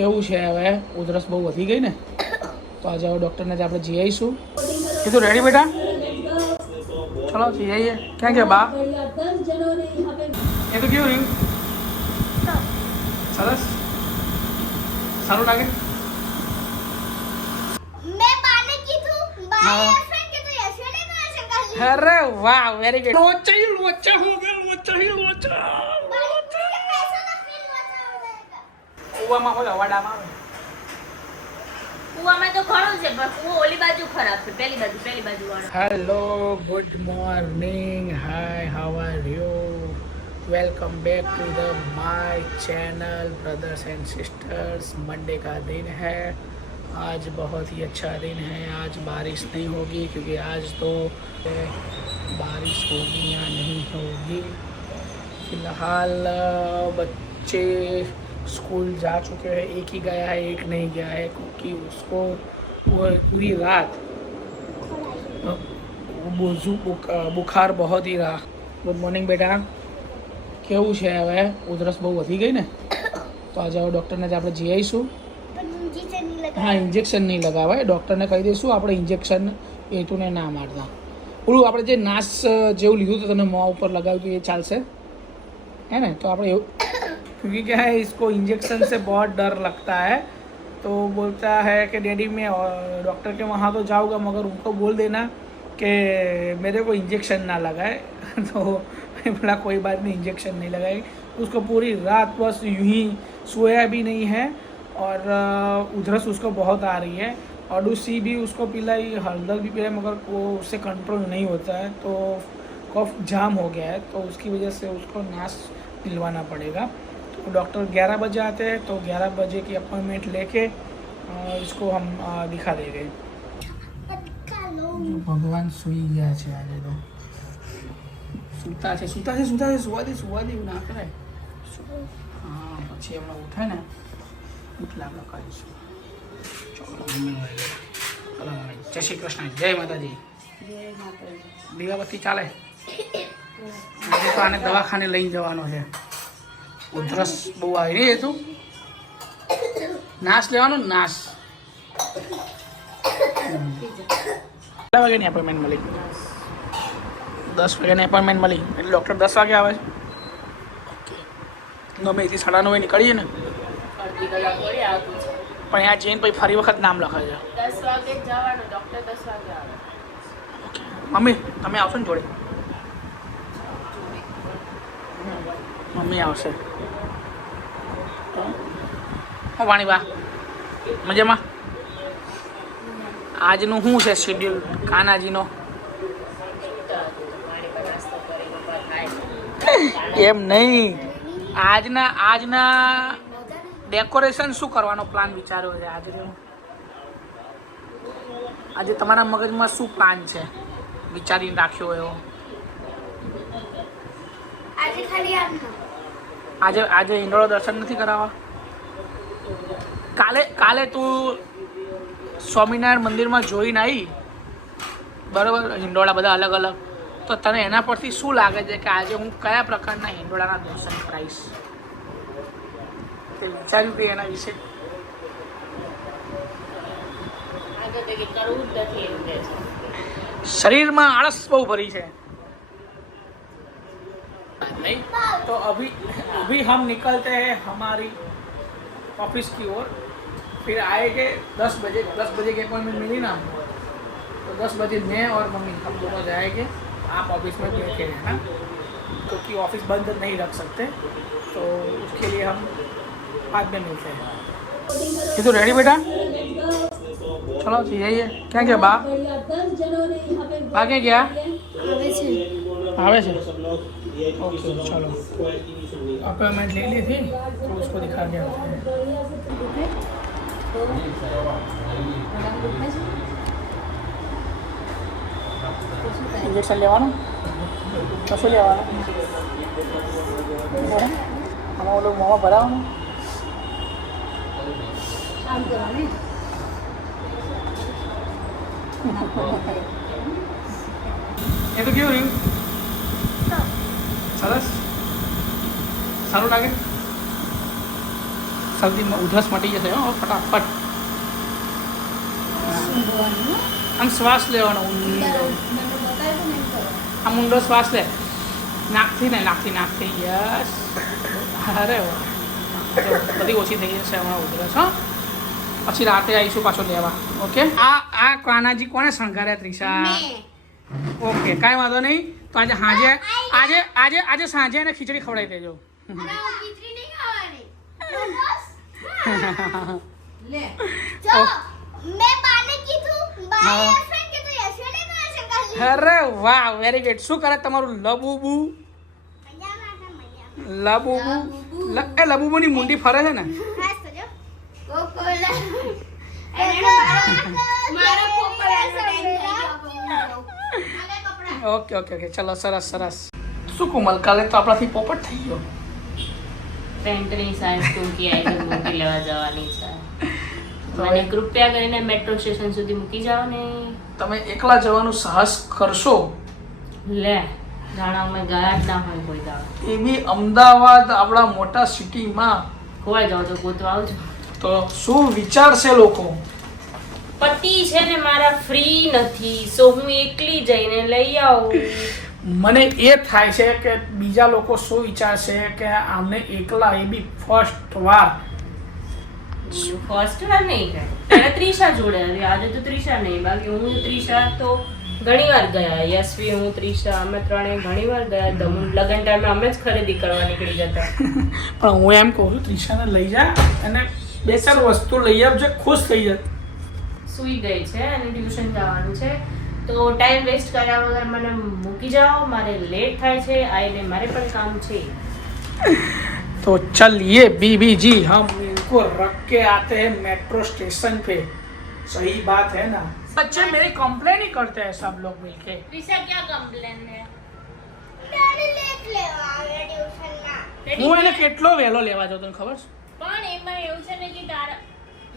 કેવું છે હવે ઉધરસ બહુ વધી ગઈ ને તો આજે હવે ડૉક્ટરને જ આપણે જઈ આવીશું. કીધું રેડી બેટા? ચલો જઈ આવીએ. ક્યાં ગયા બા? એ તો કેવું રહ્યું? સરસ સારું લાગે? અરે વાહ વેરી ગુડ. લોચા હો ગયા કુવામાં હોય અવાડામાં આવે. કુવામાં તો ઘણું છે પણ કુવો ઓલી બાજુ ખરાબ છે, પેલી બાજુ વાળો. Hello good morning hi how are you welcome back to the my channel brothers and sisters. Monday का दिन है. आज बहुत ही अच्छा दिन है. आज बारिश नहीं होगी क्योंकि आज तो बारिश होगी या नहीं होगी. फिलहाल बच्चे स्कूल जा चुके हैं. एक ही गया है एक नहीं गया है क्योंकि उसको पूरी रात बुखार बहुत ही रहा. गुड मॉर्निंग बेटा. કેવું છે હવે ઉધરસ બહુ વધી ગઈ ને તો આજે હવે ડૉક્ટરને જ આપણે જઈ આવીશું. હા ઇન્જેક્શન નહીં લગાવાય. ડૉક્ટરને કહી દઈશું આપણે ઇન્જેક્શન એતુને ના મારતા. ઓલું આપણે જે નાશ જેવું લીધું તો તને મોં ઉપર લગાવ્યું તો એ ચાલશે है ना. तो આપણે એવું क्योंकि क्या है इसको इंजेक्शन से बहुत डर लगता है तो बोलता है कि डैडी मैं डॉक्टर के वहाँ तो जाऊँगा मगर उनको बोल देना कि मेरे को इंजेक्शन ना लगाए. तो बोला कोई बात नहीं इंजेक्शन नहीं लगाएगी. उसको पूरी रात बस यूं ही सोया भी नहीं है और उधरस उसको बहुत आ रही है. ऑडूसी भी उसको पिलाई, हल्दर भी पिलाई मगर वो उससे कंट्रोल नहीं होता है तो कफ जाम हो गया है. तो उसकी वजह से उसको नाश दिलवाना पड़ेगा. तो डॉक्टर 11 बजे आते हैं तो 11 बजे की अपॉइंटमेंट लेके इसको हम दिखा देंगे. भगवान सुई गया है आज तो સુતા છે સુવા દે એવું ના કરાય. હા પછી હમણાં ઉઠે ને એટલે આપણે કરીશું. ચલો જય શ્રી કૃષ્ણ. જય માતાજી. દીવાબત્તી ચાલે. આજે તો આને દવાખાને લઈને જવાનો છે. ઉધરસ બહુ આવી રહી હતું. નાશ લેવાનો નાશ. કેટલા વાગ્યાની અપોઇન્ટમેન્ટ મળી? 10 વાગ્યાની અપોઇન્ટમેન્ટ મળી એટલે ડૉક્ટર 10 વાગે આવે છે. ગમે એથી 9:30 નીકળીએ ને પણ ત્યાં જઈને પછી ફરી વખત નામ લખાય છે. 10 વાગે જવાનું, ડોક્ટર 10 વાગે આવે. ઓકે મમ્મી તમે આવશો ને જોડે? મમ્મી આવશે. હું વાણીબા મજામાં? આજનું શું છે શેડ્યુલ કાનાજીનો? એમ નહીં, આજના ડેકોરેશન શું કરવાનો પ્લાન વિચાર્યો છે? આજે તમારા મગજમાં શું પ્લાન છે વિચારીને રાખ્યો એવો? આજે ઈંડોળો દર્શન નથી કરાવવા? કાલે તું સ્વામિનારાયણ મંદિરમાં જોઈને આવી બરાબર, હિંડોળા બધા અલગ અલગ, તો તને એના પરથી શું લાગે છે કે આજે હું કયા પ્રકારના હિંડોળાના દર્શન કરાવીશ? તે વિચાર્યું કે એના વિશે? શરીરમાં આળસ બહુ ભરી છે नहीं तो अभी हम निकलते हैं हमारी ऑफिस की ओर. फिर आएंगे 10 बजे की अपॉइंटमेंट मिली ना हमको तो 10 बजे मैं और मम्मी हम दोनों जाएंगे. आप ऑफिस में बैठे रहना क्योंकि ऑफिस बंद नहीं रख सकते तो उसके लिए हम बाद में मिलते हैं. ये तो रेडी बेटा? चलो जाइए. क्या क्या बा क्या क्या आवे छे? ओके चलो अपॉइंटमेंट ले ली थी तो उसको दिखा के आते हैं. इंजेक्शन लेवानो कशुं लेवानो? આમાં ઓલું મોંમાં ભરાવાનું? એ તો કેવું રહ્યું? સરસ સારું લાગે? શરદીમાં ઉધરસ મટી જશે હો ફટાફટ. આમ શ્વાસ લેવાનો ઊંડો, આમ ઊંડો શ્વાસ લે નાકથી ને નાકથી યસ. અરે વાહ, બધી ઓછી થઈ જશે હમણાં ઉધરસ. હો પછી રાતે આવીશું પાછો લેવા. ઓકે. આ કાનાજી કોને શણગાર્યા ત્રિષા? ઓકે કાંઈ વાંધો નહીં. તો આજે સાંજે એને ખીચડી ખવડાવી દેજો. અરે વાહ, વેરી ગુડ. શું કરે તમારું લબુબુ? લબુબુની મુંડી ફરે છે ને? ઓકે ચલો, સરસ. શું કોમલ, કાલે તો આપણાથી પોપટ થઈ ગયો. ફ્રેન્ડની સાઈઝ ટૂંકી આવી મૂકી લેવા જવાની છે. મને કૃપયા કરીને મેટ્રો સ્ટેશન સુધી મૂકી જાઓ ને. તમે એકલા જવાનું સાહસ કરશો? લે જાણા અમે ગયા જ ના હોય કોઈ દાડો. એ બી અમદાવાદ, આપણા મોટા સિટીમાં. ખોવાઈ જાઓ તો ગોતવા આવજો. તો શું વિચારશે લોકો? પતિ છે ને મારા ફ્રી નથી, સો હું એકલી જઈને લઈ આવું. મને એ થાય છે કે બીજા લોકો શું વિચારશે કે આમને એકલા, એ બી ફર્સ્ટ વાર નહીં ત્યારે ત્રિષા જોડે. હવે આજે તો ત્રિષા નહીં, બાકી હું ત્રિષા તો ઘણી વાર ગયા. યશવી, હું, ત્રિષા, અમે ત્રણે ઘણી વાર ગયા. લગન ટાઈમે અમે જ ખરીદી કરવા નીકળી જતા. પણ હું એમ કહું છું ત્રિષાને લઈ જા અને 2-4 વસ્તુ લઈ આપજે, ખુશ થઈ જાય. સુઈ ગઈ છે અને ટ્યુશન જવાનું છે, તો ટાઈમ વેસ્ટ કર્યા વગર મને મૂકી જાઓ. મારે લેટ થાય છે, આઈને મારે પણ કામ છે. तो चलिए बीबी जी, हम इनको रख के आते हैं मेट्रो स्टेशन पे. सही बात है ना? बच्चे मेरी कंप्लेन ही करते हैं सब लोग मिलके. त्रिषा क्या कंप्लेन है? હું એને કેટલો વહેલો લેવા જાઉં તને ખબર છે? પણ એમાં એવું છે ને કે તારા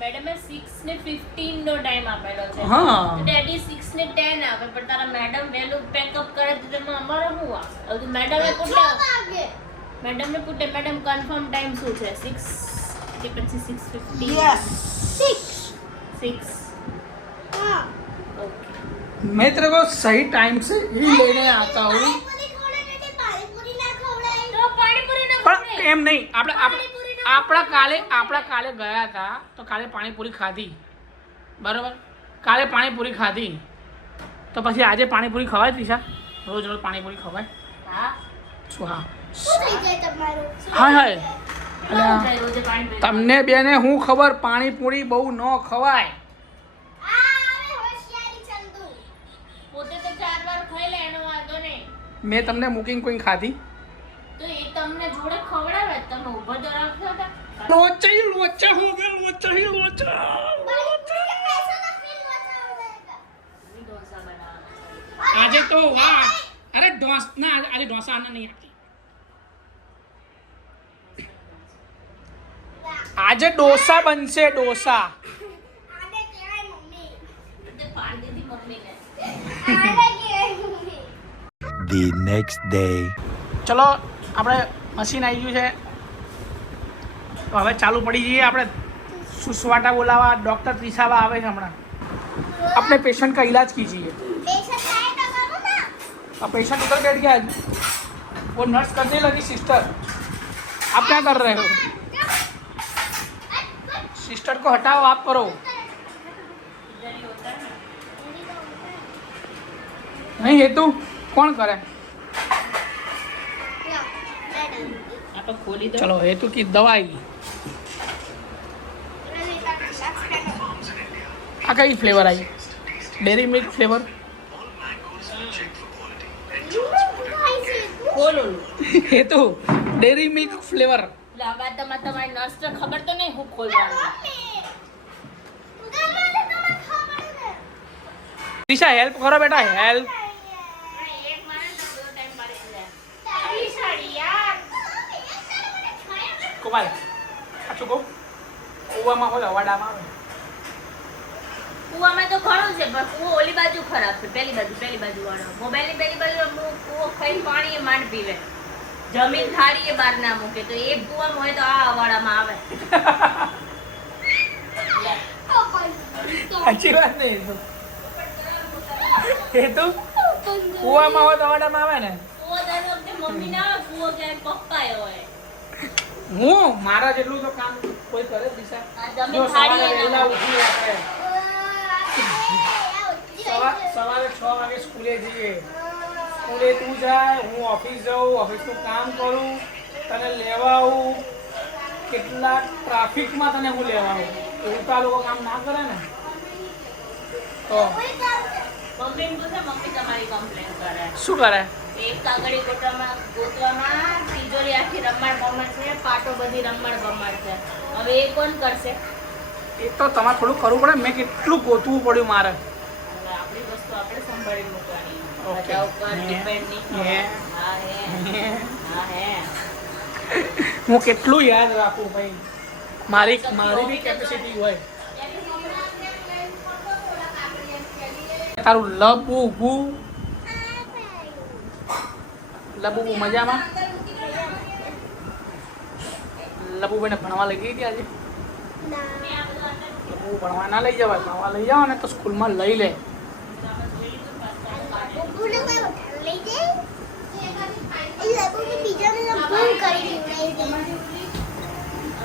મેડમે 6:15 નો ટાઈમ આપેલો છે. હા, ડેડી 6:10 આવે, પણ તારા મેડમ વહેલું પેકઅપ કરે તો તેમાં અમારે શું આવે? હવે મેડમે પૂછે, મેડમને પૂછે મેડમ કન્ફર્મ ટાઈમ શું છે? 6 કે પછી 6:15? यस 6. हाँ. ઓકે. मैं तेरे को सही टाइम से ही लेने आता हूँ. તો પાણીપુરી ના પણ એમ નહીં, આપણા કાલે ગયા હતા તો કાલે પાણીપુરી ખાધી, બરાબર? કાલે પાણીપુરી ખાધી તો પછી આજે પાણીપુરી ખવાય ત્રિષા? રોજ પાણીપુરી ખવાય? હા. શું? હા શું થઈ જાય તમારું? હા રોજે પાણીપુરી. તમને બેને હું ખબર પાણીપુરી બહુ ન ખવાય. પોતે તો 4 વાર ખાઈ લે, એનો વાંધો નહીં. મેં તમને મૂકીને કોઈ ખાધી? તો એ તમને જોડે ખવડાવે, તમે ઊભો તો રાખો હતા. લોચા હો ગયા, લોચા. ઢોસા બનાવવાના. આજે તો વાહ, અરે આજે ઢોસા આના નહીં આપતી. આજે ડોસા બનશે, ડોસા. આને કહેવાય મમ્મી. તે પાડી દીધી મમ્મીને. આને કહેવાય મમ્મી. The next day. ચલો આપણે મશીન આવી ગયું છે, તો હવે ચાલુ પડી જઈએ આપણે સુસવાટા બોલાવા. डॉक्टर त्रिषावा આવે છે હમણાં. अपने पेशेंट का इलाज कीजिए. पेशेंट आए तो करो ना. अब पेशेंट उधर बैठ गया है, वो नर्स करने लगी. सिस्टर आप क्या कर रहे हो? सिस्टर को हटाओ, आप करो. नहीं हेतु कौन करे? આ તો ખોલી દો. चलो हेतु की दवाई. आ कई फ्लेवर आई? Dairy milk flavour. ખોલો. हेतु डेरी मिल्क फ्लेवर. લાગા તમારી નર્સ તો ખબર તો નહીં હું ખોલવાનું. त्रिषा हेल्प करो बेटा, हेल्प. એક મારે તો દો ટાઈમ પાડી દે. કોમાલ આછું કહું, કૂવામાં હોય અવાડામાં આવે. કૂવામાં તો ઘણું છે, પણ કૂવો ઓલી બાજુ ખરાબ છે. પેલી બાજુ વાળો મોબાઈલની પેલી બાજુ કૂવો ખાઈને પાણી માંડ પીવે. જમીન થાળી એ બહાર ના મૂકે તો એ કુવામાં હોય તો આ અવાડામાં આવે. સાચી વાત ને એ તો કુવામાં હોય તો અવાડામાં આવે ને. કુવો દર વખતે મમ્મી ના આવે, કુવો ક્યાંક પપ્પાએ હોય. હું મારા જેટલું તો કામ કોઈ કરે જ દિશા. આ જમીન જો થાળી સવારે એ ના વહેલા મૂકે. ઉઠી આપણે સવારે 6 વાગે સ્કૂલે જઈએ. સ્કૂલે તું જાય, હું ઓફિસ જાઉં, ઓફિસનું કામ કરું, તને લેવા આવું. કેટલા ટ્રાફિકમાં તને હું લેવા આવું? એવું તો આ લોકો કામ ના કરે ને. તો મમ્મીને પૂછે, મમ્મી તમારી કમ્પ્લેન કરે. શું કરે? એક કાગળી ગોતવામાં તિજોરી આખી રમણ બમણ છે, પાટો બધી રમણ બમણ છે. હવે એ કોણ કરશે? એ તો તમારે થોડું કરવું પડે. મેં કેટલું ગોતવું પડ્યું મારે. હવે આપણી વસ્તુ આપણે સંભાળી મૂકવાની. Okay. બધા ઉપર ડિપેન્ડ નહીં કરવાનું. હા હે. હા હે. હું કેટલું યાદ રાખું ભાઈ. મારી બી કેપેસિટી હોય. તારું લબુ મજામાં? લબુભાઈને ભણવા લઈ ગઈ હતી આજે? લબુ ભણવા ના લઈ જવાય. ભણવા લઈ જાવ ને તો સ્કૂલમાં લઈ લે.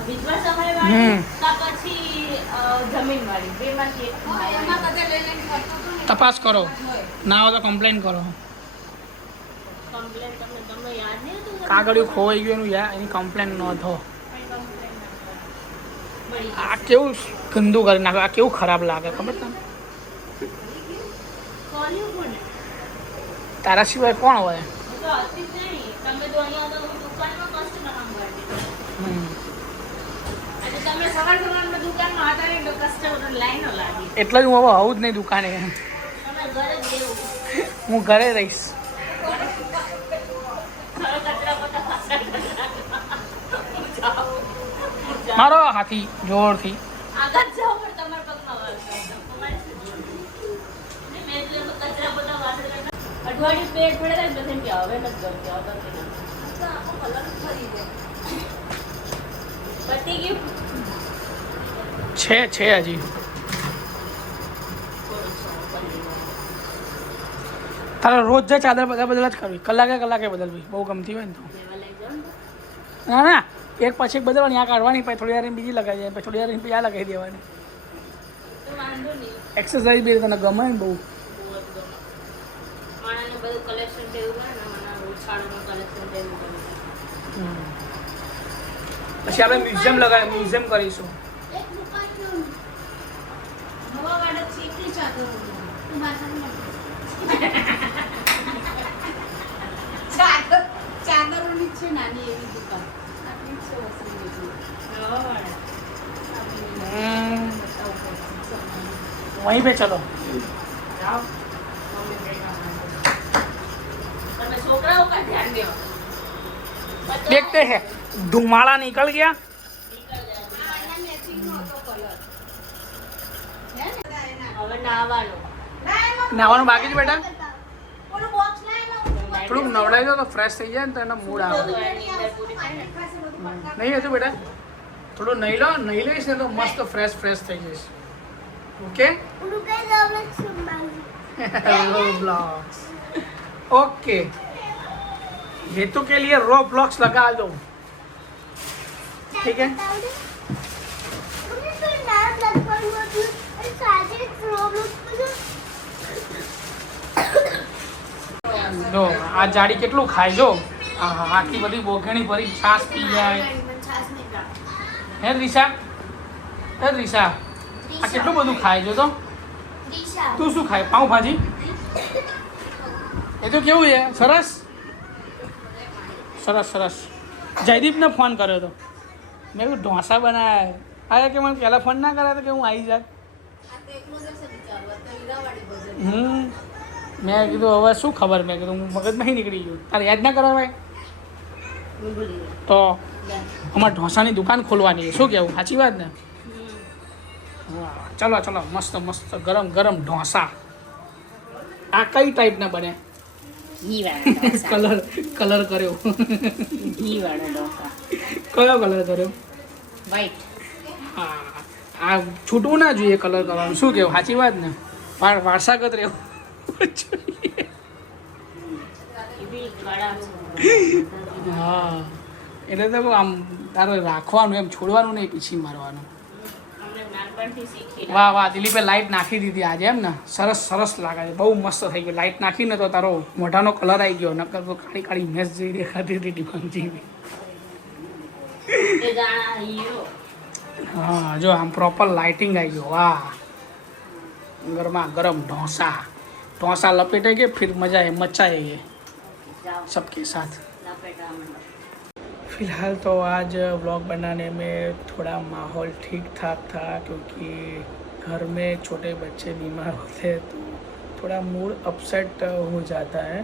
વિધવા સમયવાળી કાં પછી જમીનવાળી? બેમાંથી એક. તપાસ કરો. ના હોય તો કમ્પ્લેન કરો. કમ્પ્લેન તમને યાદ નહીં હતું? કાગળિયું ખોવાઈ ગયું એનું એની કમ્પ્લેન ન થો. બળી આ કેવું ગંદુ કરી નાખે. આ કેવું ખરાબ લાગે ખબર તમને? કોલ્યું કોને? તારા સિવાય કોણ હોય? હું તો હતી જ નહીં. તમે તો અહીંયા તો દુકાનમાં કસ્ટમર સંભાળતી. આજે તમે સવારમાં દુકાનમાં હતા ને તો કસ્ટમર લાઈનો લાગી. એટલે જ હું હવે આવું જ નહીં દુકાને. તમે ઘરે જ રહેવું. હું ઘરે રહીશ. ઘરે કચરા પોતા પાછા જાઓ. મારો હાથી જોરથી. આગળ જાઓ પણ તમારા પગમાં વાગશે. તમારે શું જોવું? ને મેં એટલે કચરા પોતા વાસણ કરીને અઠવાડિયું પેટ પડે ને પછી એમ કે હવે નથી કરતી, હવે કરતી નથી. તો આખો કલર ફરી જાય. પતી ગયું? છે હજી. તારે રોજ જે ચાદર બદલ જ કરવી. કલાકે બદલવી. બહુ ગમતી હોય ને તો. લેવા લઈ જાઓ ને. ના એક પછી એક બદલવાની. આ કાઢવાની પછી થોડી વાર બીજી લગાવી જાય, પછી થોડી વાર બીજી આ લગાવી દેવાની. તો વાંધો નહીં. એક્સરસાઇઝ બી તને ગમે ને બહુ. બહુ જ ગમે. માણાને બધું કલેક્શન થયું હોય ને, માણા ઉછાળનું કલેક્શન થયું હોય. પછી આપણે મ્યુઝિયમ કરીશું. નવા વાળા ચીકણી ચાદર તું ચાદરોની છે નાની એવી દુકાન આટલી છે વસી નવા વાળા વहीं पे चलो. જાઓ. તમે છોકરાઓ કા ધ્યાન દો. देखते हैं. धुमाड़ा निकल गया. હવે નાવાનું. નાવાનું બાકી છે બેટા. ઓલું બોક્સ લાય થોડુંક નવડાવી દો તો ફ્રેશ થઈ જાય ને તો એનો મૂડ આવે. તો એની અંદર પૂરી થાય ને. નહીં હતું બેટા? થોડું નહીં લઈશ ને તો મસ્ત ફ્રેશ થઈ જઈશ. ઓકે. ઓલું કઈ લવલેસ સંભાળ Roblox. ओके. हेतु के लिए Roblox लगा दो. ठीक है. तुमने तो नाम लगवाया हुआ है सारे प्रॉब्लम જો આ જાડી કેટલું ખાય જો. આખી બધી બોઘણી ભરી છાશ પી જાય. હે રીશા? આ કેટલું બધું ખાય જો તો. દિશા તું શું ખાય? પાઉંભાજી? એ તો કેવું છે? સરસ. જયદીપને ફોન કર્યો હતો. મેં કીધું ઢોસા બનાવ્યા. અરે કે મને પહેલાં ફોન ના કર્યા તો કે હું આવી જાત. મેં કીધું હવે શું ખબર. મેં કીધું હું મગજમાં નીકળી ગયું. તારે યાદ ના કરવા ભાઈ? તો અમારે ઢોસાની દુકાન ખોલવાની. શું કહેવું? સાચી વાત ને? હા ચલો મસ્ત ગરમ ઢોસા. આ કઈ ટાઈપના બને? ઘી વાળા ઢોસા કલર કર્યો. ઘી વાળા ઢોસા કયો કલર કર્યો? વ્હાઈટ. હા, આ છૂટવું ના જોઈએ કલર કરવાનું. શું કેવું, સાચી વાત ને? વારસાગત રહેવું જોઈએ. એ બી કળા હા, એટલે તો આમ તારે રાખવાનું, એમ છોડવાનું નહીં, પીછી મારવાનું. અમને નાનપણથી શીખી. વાહ વાહ, દિલીપે લાઈટ નાખી દીધી આજે, એમ ને? સરસ સરસ લાગે છે, બહુ મસ્ત થઈ ગયું. લાઈટ નાખીને તો તારો મોઢાનો કલર આવી ગયો, નકર તો કાળી કાળી મેસ જેવી દેખાતી હતી, ડિમાન્ડ જેવી. એ ગાણા હીરો. હા, જો આમ પ્રોપર લાઇટિંગ આવી ગયો. વાહ, ગરમા ગરમ ढोसा लपेटेंगे फिर मजा है मचाएंगे सबके साथ. લપેટા મંડો. फिलहाल तो आज व्लॉग बनाने में थोड़ा माहौल ठीक ठाक था, क्योंकि घर में छोटे बच्चे बीमार होते हैं तो थोड़ा मूड अपसेट हो जाता है.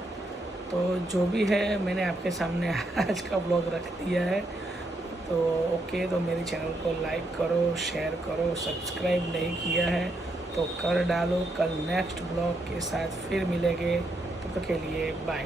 तो जो भी है मैंने आपके सामने आज का व्लॉग रख दिया है. तो ओके, तो मेरी चैनल को लाइक करो, शेयर करो, सब्सक्राइब नहीं किया है तो कर डालो. कल नेक्स्ट ब्लॉग के साथ फिर मिलेंगे, तब तक के लिए बाय.